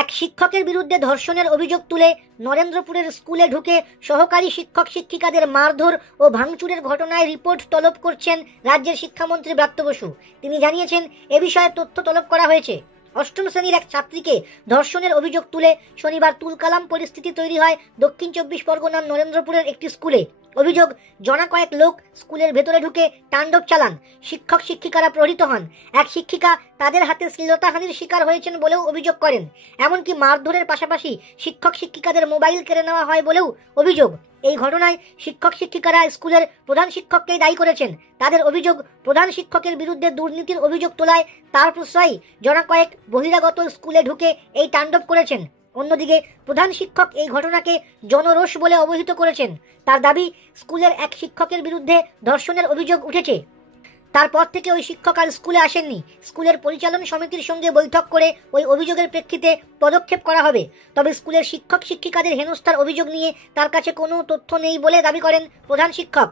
এক শিক্ষকের বিরুদ্ধে ধর্ষণের অভিযোগ তুলে নরেন্দ্রপুরের স্কুলে ঢুকে সহকারী শিক্ষক শিক্ষিকাদের মারধর ও ভাঙচুরের ঘটনায় রিপোর্ট তলব করছেন রাজ্যের শিক্ষামন্ত্রী ব্রাত্য বসু। তিনি জানিয়েছেন, এ বিষয়ে তথ্য তলব করা হয়েছে। অষ্টম শ্রেণীর এক ছাত্রীকে ধর্ষণের অভিযোগ তুলে শনিবার তুলকালাম পরিস্থিতি তৈরি হয় দক্ষিণ 24 পরগনার নরেন্দ্রপুরের একটি স্কুলে। অভিযোগ, জনা কয়েক লোক স্কুলের ভেতরে ঢুকে তাণ্ডব চালান। শিক্ষক শিক্ষিকারা প্রহৃত হন। এক শিক্ষিকা তাদের হাতে শ্লীলতাহানির শিকার হয়েছেন বলেও অভিযোগ করেন। এমনকি মারধরের পাশাপাশি শিক্ষক শিক্ষিকাদের মোবাইল কেড়ে নেওয়া হয় বলেও অভিযোগ। এই ঘটনায় শিক্ষক শিক্ষিকারা স্কুলের প্রধান শিক্ষককেই দায়ী করেছেন। তাদের অভিযোগ, প্রধান শিক্ষকের বিরুদ্ধে দুর্নীতির অভিযোগ তোলায় তার প্রশ্রয়ী জনা কয়েক বহিরাগত স্কুলে ঢুকে এই তাণ্ডব করেছেন। অন্যদিকে প্রধান শিক্ষক এই ঘটনাকে জনরোষ বলে অবহিত করেছেন। তার দাবি, স্কুলের এক শিক্ষকের বিরুদ্ধে ধর্ষণের অভিযোগ উঠেছে। তারপর থেকে ওই শিক্ষক আর স্কুলে আসেননি। স্কুলের পরিচালন সমিতির সঙ্গে বৈঠক করে ওই অভিযোগের প্রেক্ষিতে পদক্ষেপ করা হবে। তবে স্কুলের শিক্ষক শিক্ষিকাদের হেনস্থার অভিযোগ নিয়ে তার কাছে কোনো তথ্য নেই বলে দাবি করেন প্রধান শিক্ষক।